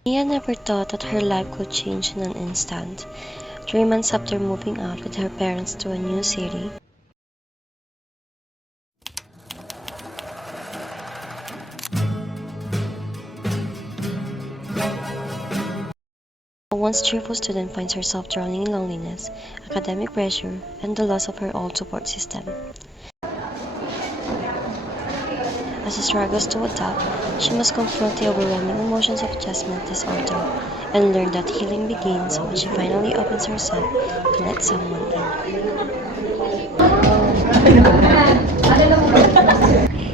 Mia never thought that her life could change in an instant. 3 months after moving out with her parents to a new city, a once cheerful student finds herself drowning in loneliness, academic pressure, and the loss of her old support system. As she struggles to adapt, she must confront the overwhelming emotions of adjustment disorder and learn that healing begins when she finally opens herself to let someone in.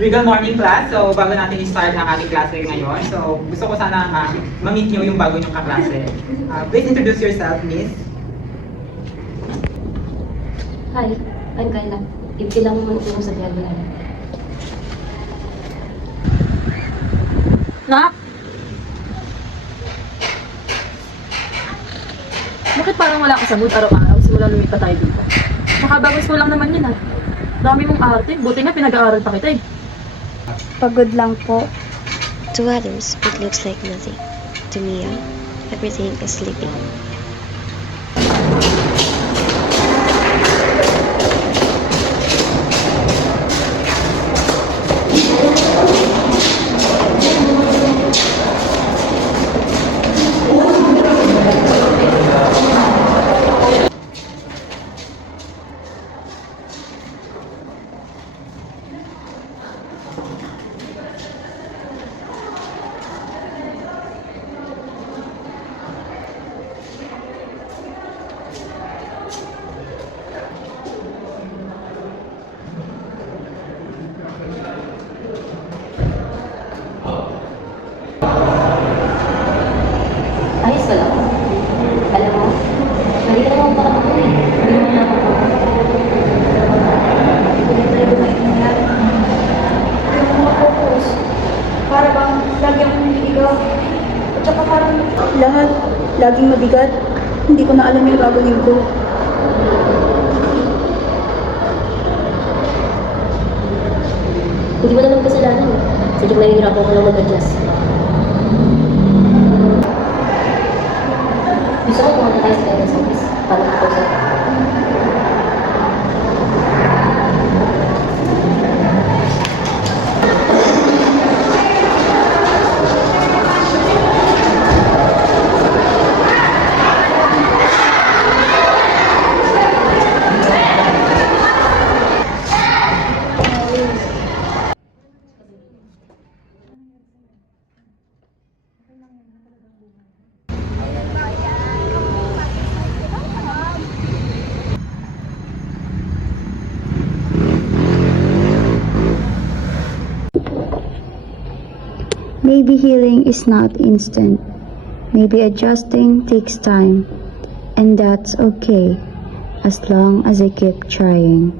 Good morning class. So bago natin i-start ang ating klase ngayon, so gusto ko sana ma-meet nyo yung bago nyong kaklase. Please introduce yourself, Miss. Hi, I'm Kayla. Ibilang mo ito sa diagonal. Nak? Bakit parang wala ka sa mood araw-araw simula lumipat tayo dito? Makabagos mo lang naman yun ah. Dami mong arte, buti nga pinag-aaral pa kita eh. Pagod lang po. To others, it looks like nothing. To Mia, everything is sleeping. Ayos ka lang. Alam mo, mali ka naman baka ako eh. Hindi mo na ako. Hindi ko talaga maintindihan. Hindi mo focus. Para bang lagi akong nililigaw. At saka parang lahat, laging mabigat. Hindi ko na alam yung gagawin ko. Hindi mo naman kasalanan eh. Sadyang nahihirapan ko lang mag-adjust. Gusto ko pumunta tayo sa guidance office para mag-usap. Maybe healing is not instant. Maybe adjusting takes time. And that's okay, as long as I keep trying.